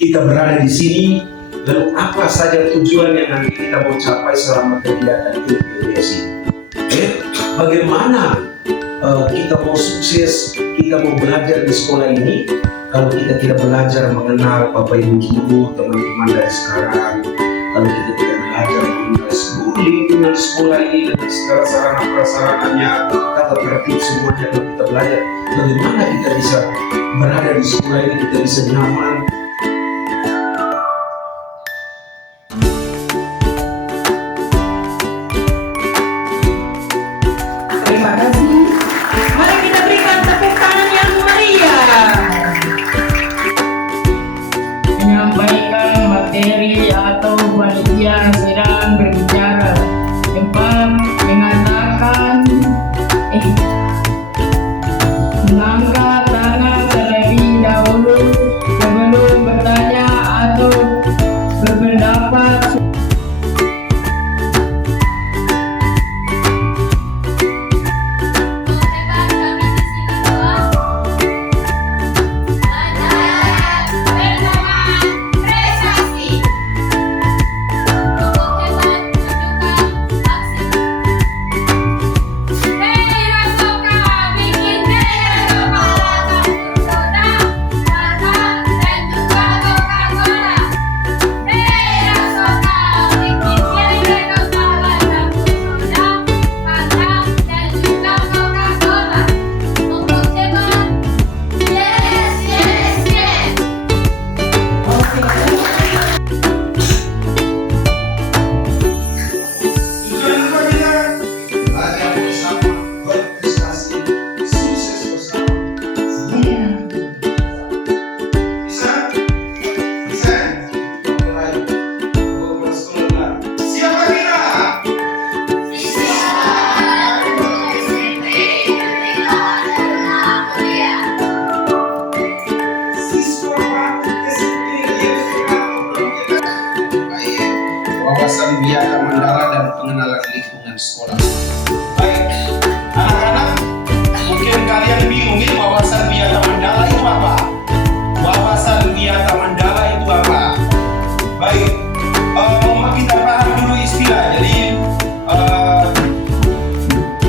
Kita berada di sini, lalu apa saja tujuan yang nanti kita mau capai selama kegiatan PPSI? Bagaimana kita mau sukses, kita mau belajar di sekolah ini, kalau kita tidak belajar mengenal Bapak Ibu Guru, teman-teman dari sekarang, kalau kita tidak belajar mengenal lingkungan sekolah ini dengan segala sarana prasarananya, tata tertib semuanya, kalau kita belajar, bagaimana kita bisa berada di sekolah ini, kita bisa nyaman. Terima kasih. Mari kita berikan tepuk tangan yang meriah. Menyampaikan materi atau panitia sedang berbicara. Empat mengatakan mengangkat tangan terlebih dahulu sebelum bertanya atau berpendapat. Wawasan biaya Mandala dan pengenalan lingkungan sekolah. Baik, anak-anak, mungkin kalian bingung ini wawasan biaya Mandala itu apa? Wawasan biaya Mandala itu apa? Baik, kita paham dulu istilah. Jadi,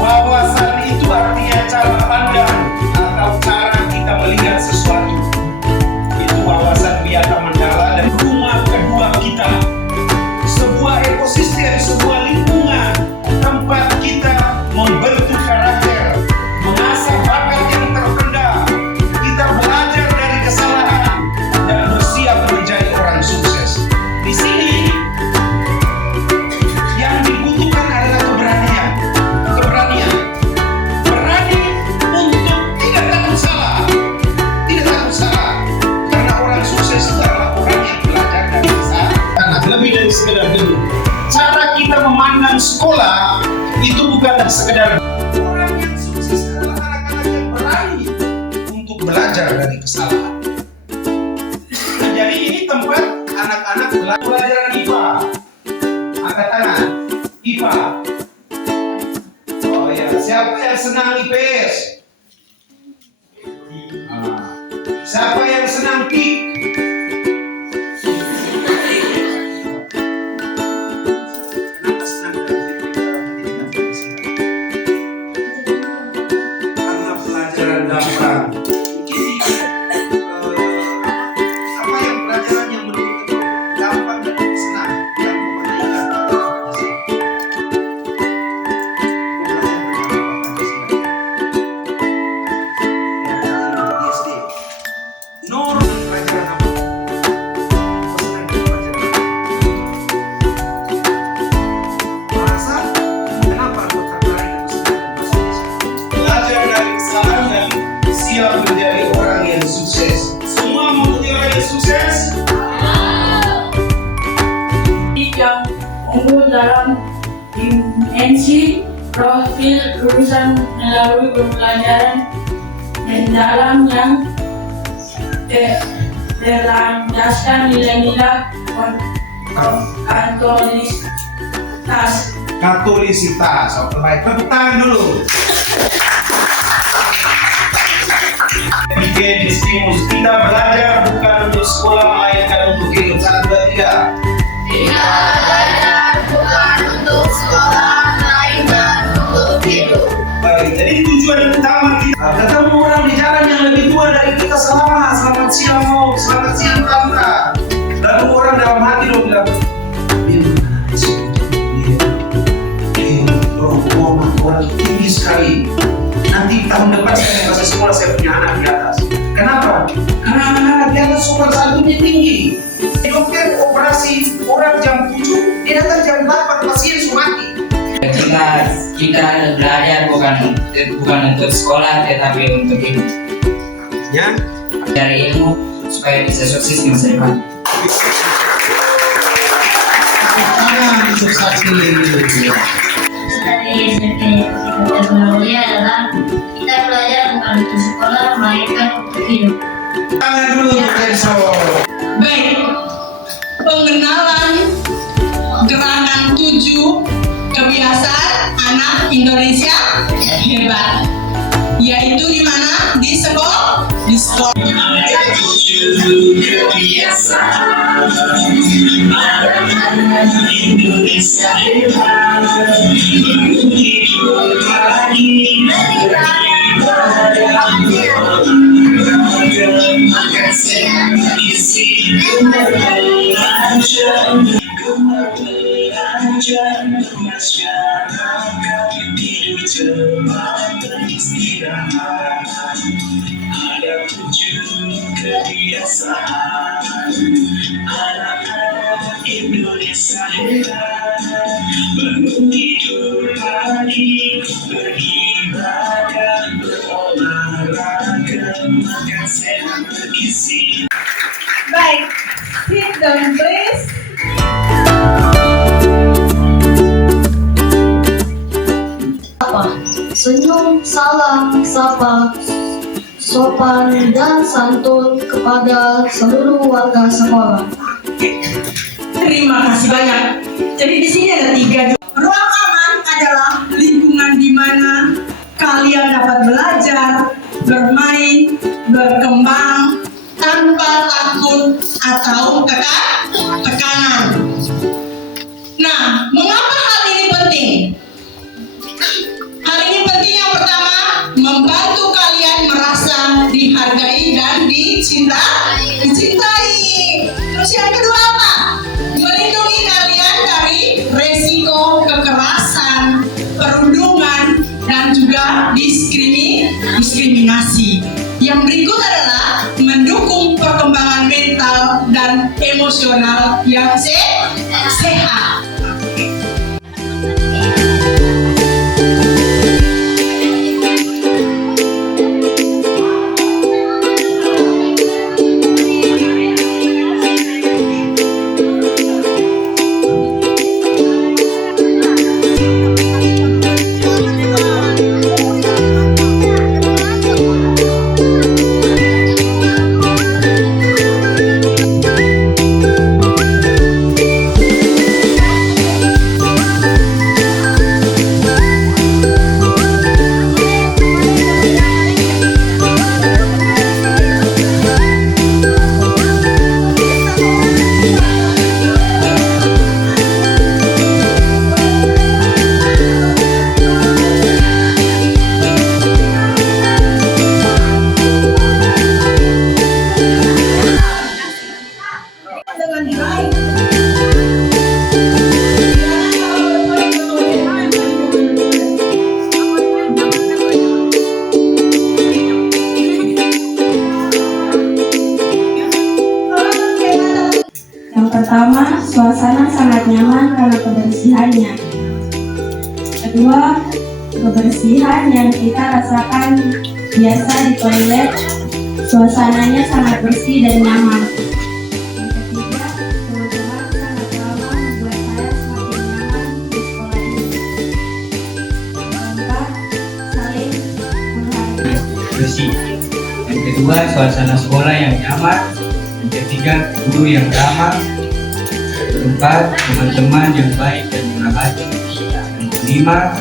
wawasan itu artinya cara pandang atau cara kita melihat sesuatu. Itu wawasan biaya Mandala dan rumah kedua kita. Sebuah ekosistem, sebuah lingkungan tempat kita membentuk karakter, mengasah bakat yang terpendam, kita belajar dari kesalahan dan bersiap menjadi orang sukses. Di sini yang dibutuhkan adalah keberanian, berani untuk tidak takut salah, karena orang sukses adalah orang yang belajar dari kesalahan. Lebih dari sekedar dulu. Cara kita memandang sekolah itu bukan sekedar. Orang yang sukses adalah anak-anak yang berani untuk belajar dari kesalahan. Nah, jadi ini tempat anak-anak belajar IPA. Angkat tangan. IPA. Oh ya, siapa yang senang IPS? Siapa yang senang PIK? Gampang. Apa yang pelajaran yang menurut gampang dan senang yang unggul dalam dimensi profil lulusan melalui pembelajaran mendalam yang berlandaskan nilai-nilai Katolisitas. Oke, baik. Tepuk tangan dulu. Bikin stimus. Kita belajar bukan untuk sekolah, melainkan untuk hidup. 1, 2, 3. Kita belajar bukan untuk sekolah, melainkan untuk hidup. Baik, jadi tujuan utama kita Ketemu orang di jalan yang lebih tua dari kita selamat siang Om, selamat siang Tante. Lalu orang dalam hati dong bilang, orang tinggi sekali. Nanti tahun depan saya mau kasih sekolah, saya punya anak di atas. Kenapa? Karena anak-anak di atas sopan santunnya tinggi. Dokter operasi orang jam 7, dia datang jam 8, pasien sudah mati. Kita belajar bukan untuk sekolah tetapi untuk hidup. Ya, Cari ilmu supaya bisa sukses di masa depan. untuk saksi ini. Dari SMP teknologi adalah kita belajar bukan untuk sekolah, melainkan untuk hidup. Tangan dulu Enzo. Baik, pengenalan gerakan 7 kebiasaan anak Indonesia hebat, yaitu di mana? Di sekolah. Indonesia hebat, hidup lagi, makan siang isi belajar bermasyarakat, hidup cepat beristirahat. Ada 7 kebiasaan anak-anak Indonesia hebat. Bangun tidur pagi, beribadah, berolahraga, makan sehat bergizi. Baik, sit down please. Senyum, salam, sapa, sopan dan santun kepada seluruh warga sekolah. Terima kasih banyak. Jadi di sini ada 3. Ruang aman adalah lingkungan di mana kalian dapat belajar, bermain, berkembang tanpa takut atau tekanan. Nah, mengapa hal ini penting? Hal ini penting, yang pertama, membantu kalian merasa dihargai dan dicintai. Terus yang kedua apa? Melindungi kalian dari resiko kekerasan, perundungan, dan juga diskriminasi. Yang berikut adalah mendukung perkembangan mental dan emosional yang sehat. Pertama, suasana sangat nyaman karena kebersihannya. Kedua, kebersihan yang kita rasakan biasa di toilet, suasananya sangat bersih dan nyaman. Yang ketiga, kebetulan sangat ramah membuat saya semakin kedua, suasana sekolah yang nyaman. Yang ketiga, guru yang ramah. Keempat, teman-teman yang baik dan murah hati. Yang kelima,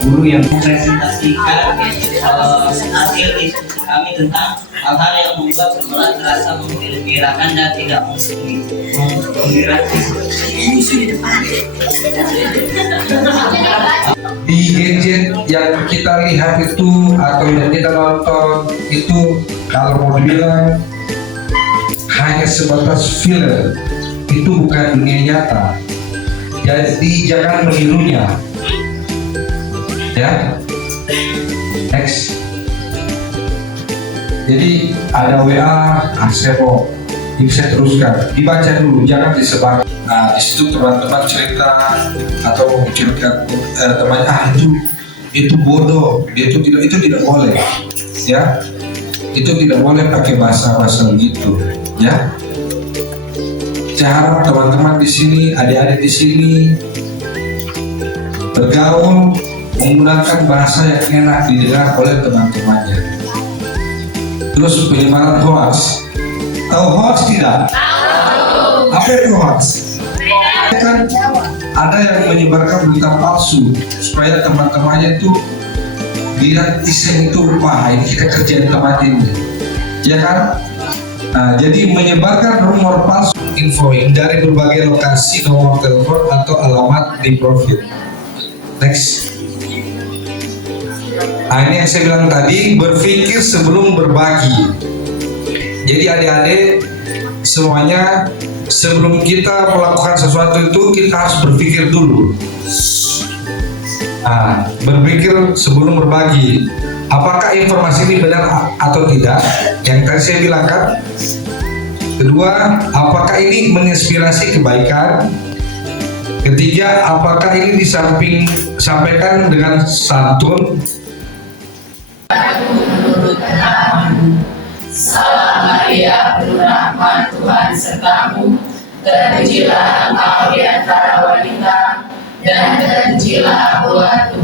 guru yang mempresentasikan hasil diskusi kami tentang hal-hal yang membuat sekolah terasa menggembirakan dan tidak Di gadget yang kita lihat itu atau yang kita nonton itu, kalau mau dibilang hanya sebatas film, itu bukan dunia nyata. Jadi jangan menirunya. Ya, next. Jadi ada WA, saya mau saya teruskan, dibaca dulu, jangan disebar. Nah, di situ teman-teman cerita atau menceritakan teman, itu bodoh, itu tidak boleh, ya. Itu tidak boleh pakai bahasa begitu, ya. Saya harap teman-teman di sini, adik-adik di sini bergaul menggunakan bahasa yang enak didengar oleh teman-temannya. Terus penyebaran hoax. Tahu hoax tidak? Tahu. Apa itu hoax? Kan ada yang menyebarkan berita palsu supaya teman-temannya itu lihat iseng itu, wah ini kita kerjain tempat ini, ya kan? Nah, jadi menyebarkan rumor palsu, infoing dari berbagai lokasi, nomor telepon atau alamat di profil. Next. Nah, ini yang saya bilang tadi, berpikir sebelum berbagi. Jadi adik-adik semuanya, sebelum kita melakukan sesuatu itu kita harus berpikir dulu. Nah, berpikir sebelum berbagi. Apakah informasi ini benar atau tidak? Yang tadi saya bilang kan. Kedua, apakah ini menginspirasi kebaikan? Ketiga, apakah ini disampaikan dengan santun? Salam Maria, penuh rahmat, Tuhan sertamu. Terpujilah engkau di antara wanita, dan terpujilah buah